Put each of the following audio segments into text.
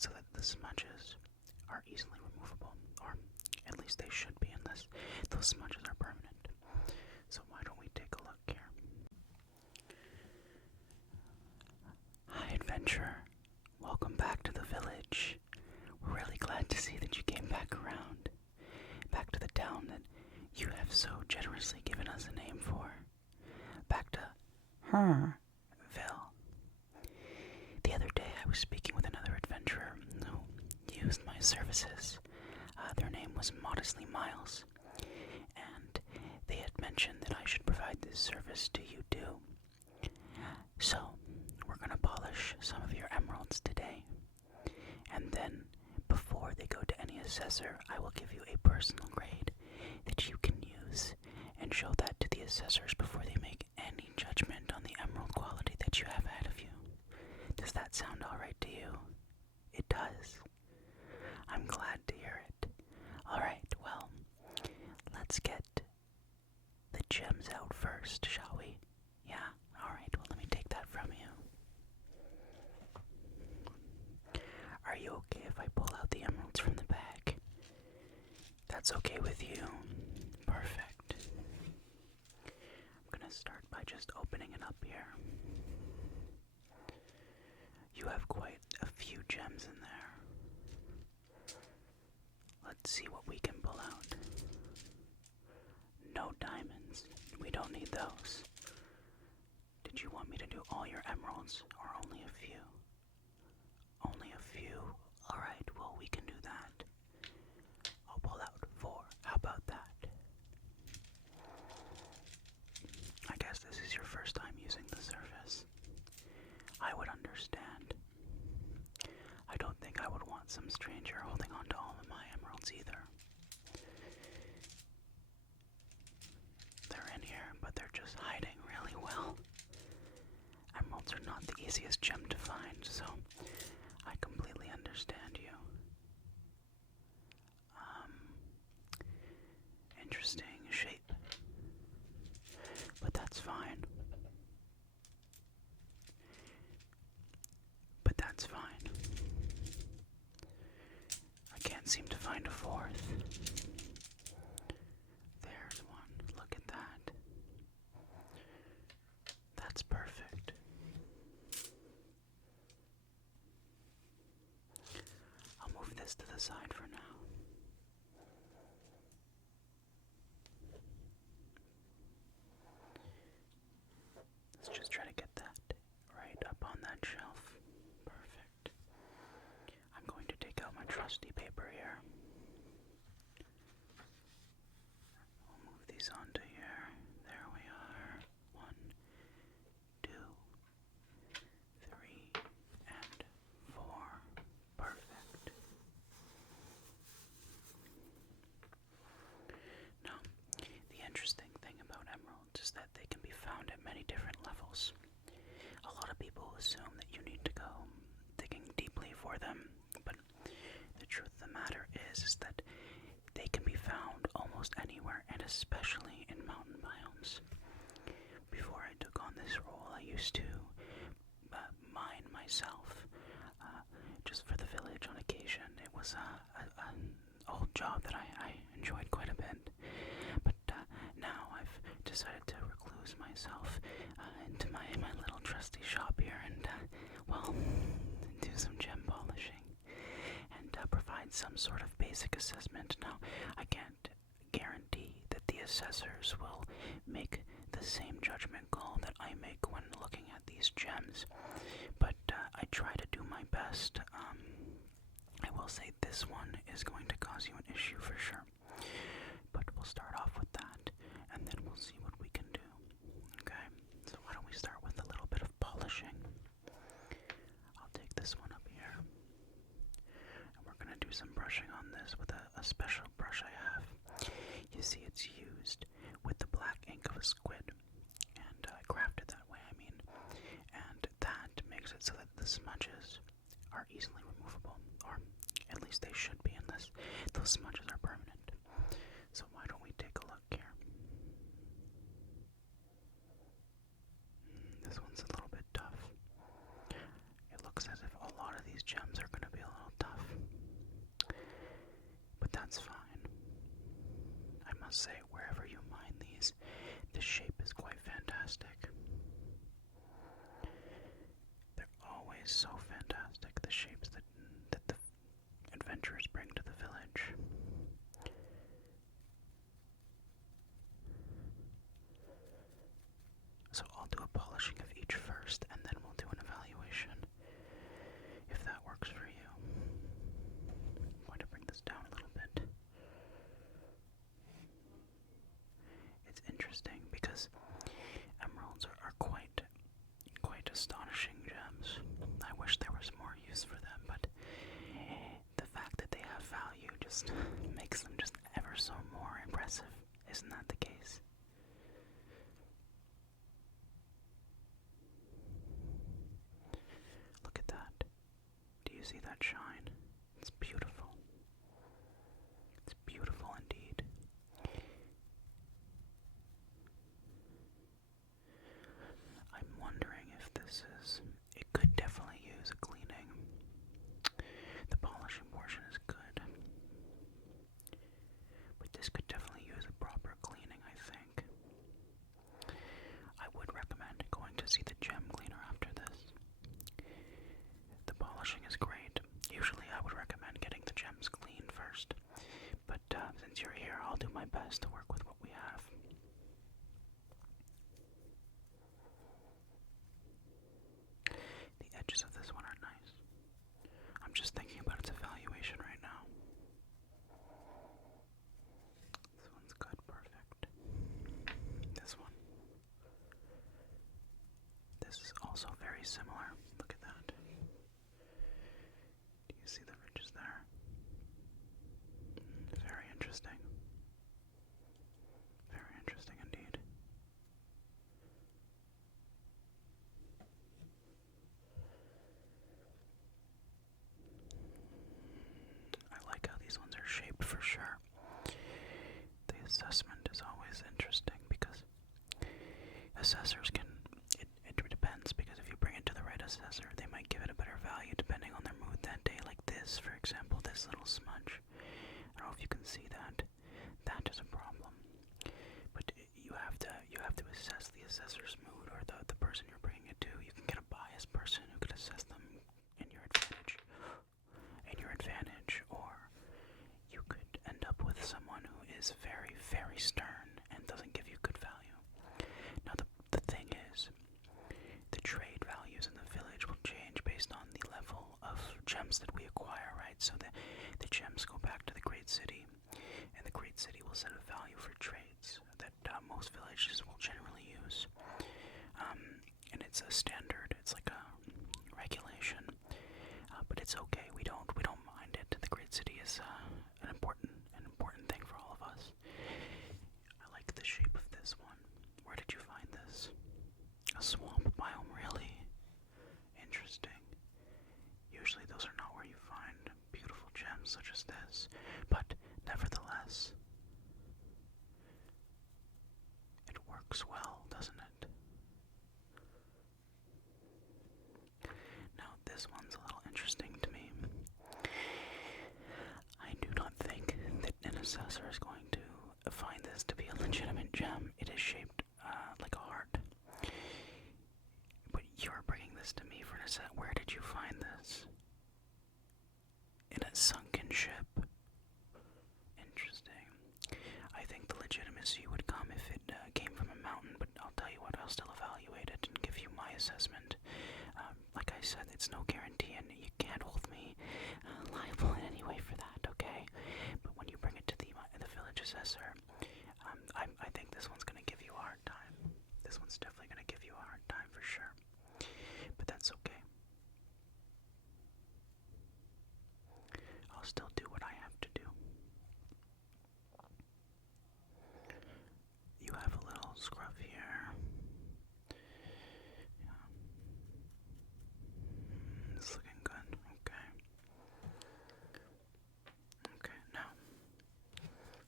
it so that the smudges are easily removable, or at least they should be unless those smudges are permanent. So why don't we take a look here? Hi, adventurer. Welcome back to the village. We're really glad to see that you came back around. Back to the town that you have so generously given us a name for. Back to Herville. The other day I was speaking with another adventurer who used my services. Their name was Modestly Miles, and they had mentioned that I should provide this service to you too. So, we're going to polish some of your emeralds today, and then before they go to any assessor, I will give you a personal grade that you can use and show that to the assessors before they make any judgment on the emerald quality that you have ahead of you. Does that sound alright to you? It does. I'm glad to hear it. Alright, well, let's get the gems out first, shall we? Yeah? Alright, well, let me take that from you. Are you okay if I pull out the emeralds from the bag? That's okay with you? Perfect. I'm gonna start by just opening it up here. You have quite a few gems in there. Let's see what we can pull out. No diamonds. We don't need those. Did you want me to do all your emeralds or only a few? Only a few. Alright, well, we can do that. I'll pull out 4. How about that? I guess this is your first time using the service. I would understand. I don't think I would want some stranger holding on to all of my emeralds either. They're in here, but they're just hiding really well. Emeralds are not the easiest gem to find, so I completely understand you. Interesting shape. But that's fine. But that's fine. I can't seem to find a 4th. There's one. Look at that. That's perfect. I'll move this to the side for now. Let's just try to get that right up on that shelf. Perfect. I'm going to take out my trusty paper here. We'll move these onto here. There we are. 1, 2, 3, and 4. Perfect. Now, the interesting thing about emeralds is that they can be found at many different levels. A lot of people assume that you need to go digging deeply for them, but the truth of the matter is that they can be found almost anywhere, and especially in mountain biomes. Before I took on this role, I used to mine myself, just for the village on occasion. It was an old job that I enjoyed quite a bit, but now I've decided to recluse myself into my little trusty shop here and, well, do some gem polishing and provide some sort of basic assessment. Now, I can't guarantee that the assessors will make the same judgment call that I make when looking at these gems, but I try to do my best. I will say this one is going to cause you an issue for sure, but we'll start off with that, and then we'll see what we can do. Okay, so why don't we start with a little bit of polishing. I'll take this one up here, and we're going to do some brushing on this with a special brush I have. You see, it's used with the black ink of a squid, and crafted that way, and that makes it so that the smudges are easily removable, or at least they should be unless those smudges are permanent. So why don't we take a look here? This one's a little bit tough. It looks as if a lot of these gems are going to be a little must say, wherever you mine these, the shape is quite fantastic. They're always so fantastic, the shapes that the adventurers bring to the village. So I'll do a polishing of each first, and then we'll do an evaluation, if that works for you. I'm going to bring this down a little bit. It's interesting because emeralds are quite astonishing gems. I wish there was more use for them, but the fact that they have value just makes them just ever so more impressive. Isn't that the case? Look at that. Do you see that shine? It's beautiful. It's beautiful indeed. I'm wondering if this is... It could definitely use a cleaning. The polishing portion is good. But this could definitely use a proper cleaning, I think. I would recommend going to see the gem cleaner after this. The polishing is great. Usually I would recommend getting the gems cleaned first. But since you're here, I'll do my best to work with what we have. The edges of this one are nice. I'm just thinking about its evaluation right now. This one's good, perfect. This one. This is also very similar. Look at that. Do you see the ridges there? Very interesting. Very interesting indeed. I like how these ones are shaped for sure. The assessment is always interesting because assessors can, it depends, because if you bring it to the right assessor, they might give it a better value depending on their mood that day. Like this, for example, this little smudge. I don't know if you can see that. That is a problem. But you have to assess the assessor's mood, or the person you're bringing it to. You can get a biased person who could assess them in your advantage, or you could end up with someone who is very, very stern and doesn't give you good value. Now the thing is, the trade values in the village will change based on the level of gems that we acquire, right? So the gems go back to the Great City, and the Great City will set a value for trades that most villages will generally use. And it's a standard, it's like a regulation, but it's okay. We don't mind it. The Great City is an important thing for all of us. I like the shape of this one. Where did you find this? A swamp biome, really? Interesting. Usually those are not where you find beautiful gems such as this, but nevertheless, it works well, doesn't it? Now this one's a little interesting to me. I do not think that an assessor is going to find this to be a legitimate gem. It is shaped like a heart. But you're bringing this to me for an assessor. Where did you find this? In a sunken ship. Interesting. I think the legitimacy would come if it came from a mountain, but I'll tell you what, I'll still evaluate it and give you my assessment. Like I said, it's no guarantee, and you can't hold me liable in any way for that, okay? But when you bring it to the village assessor, I think this one's going to give you a hard time. This one's definitely going to give you a hard time for sure. But that's okay. I'll still do what I have to do. You have a little scruff here. Yeah. It's looking good. Okay. Okay, now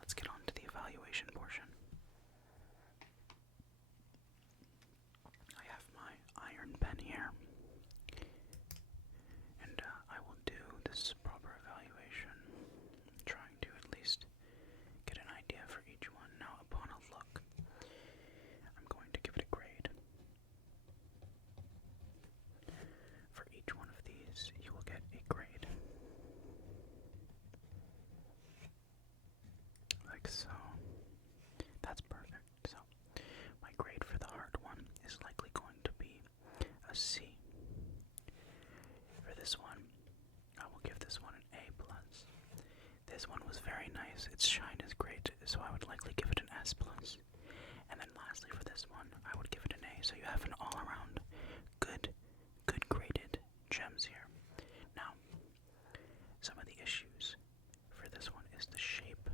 let's get on to the This one was very nice. Its shine is great, so I would likely give it an S+. And then lastly for this one, I would give it an A, so you have an all-around good graded gems here. Now, some of the issues for this one is the shape,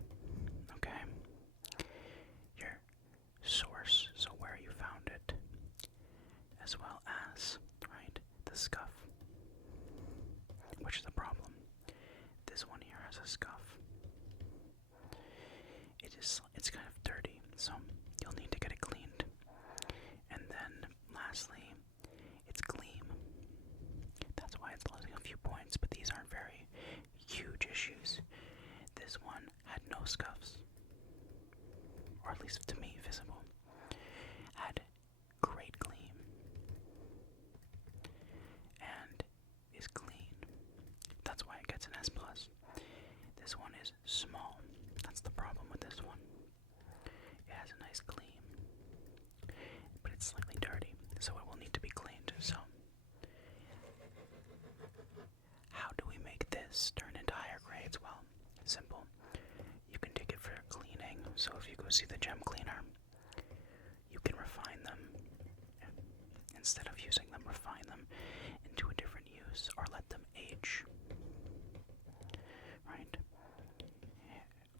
okay? Your source, so where you found it, as well as, right, the scuff, which is a problem. This one here has a scuff. It's kind of dirty, so you'll need to get it cleaned. And then, lastly, its gleam. That's why it's losing a few points, but these aren't very huge issues. This one had no scuffs, or at least to me visible. Had great gleam, and is clean. That's why it gets an S+. This one is small. That's the problem with this one. It has a nice gleam, but it's slightly dirty, so it will need to be cleaned. So, how do we make this turn into higher grades? Well, simple. You can take it for cleaning, so if you go see the gem cleaner, you can refine them. Instead of using them, refine them into a different use, or let them age. Right?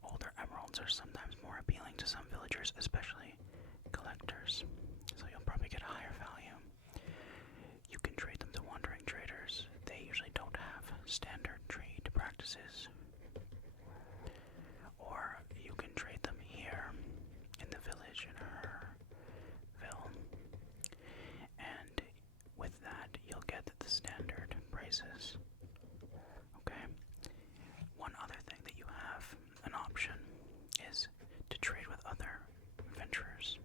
Older emeralds are sometimes more appealing to some villagers, especially collectors, so you'll probably get a higher value. You can trade them to wandering traders. They usually don't have standard trade practices. Or you can trade them here in the village in Herville, and with that you'll get the standard prices. Okay? One other thing that you have an option is to trade with other adventurers.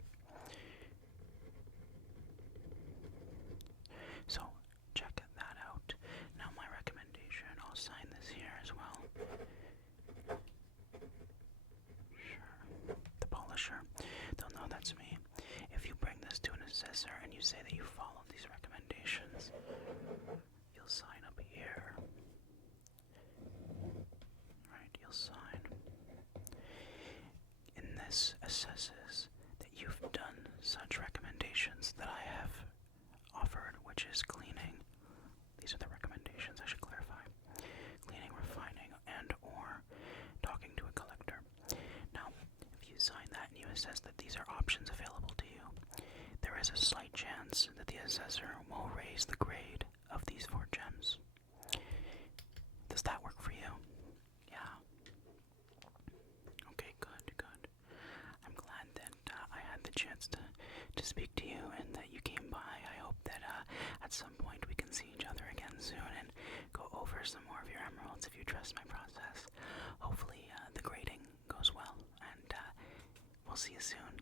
So check that out. Now my recommendation, I'll sign this here as well. Sure. The polisher. They'll know that's me. If you bring this to an assessor and you say that you followed these recommendations, you'll sign up here. Right, you'll sign. And this assesses that you've done such recommendations that I have offered, which is cleaning. These are the recommendations, I should clarify. Cleaning, refining, and or talking to a collector. Now, if you sign that and you assess that these are options available to you, there is a slight chance that the assessor will raise the grade of these 4 gems. Does that work for you? Yeah. Okay, good. I'm glad that I had the chance to speak to you and that you came by. I hope that at some point we can see each other again soon and go over some more of your emeralds if you trust my process. Hopefully the grading goes well, and we'll see you soon.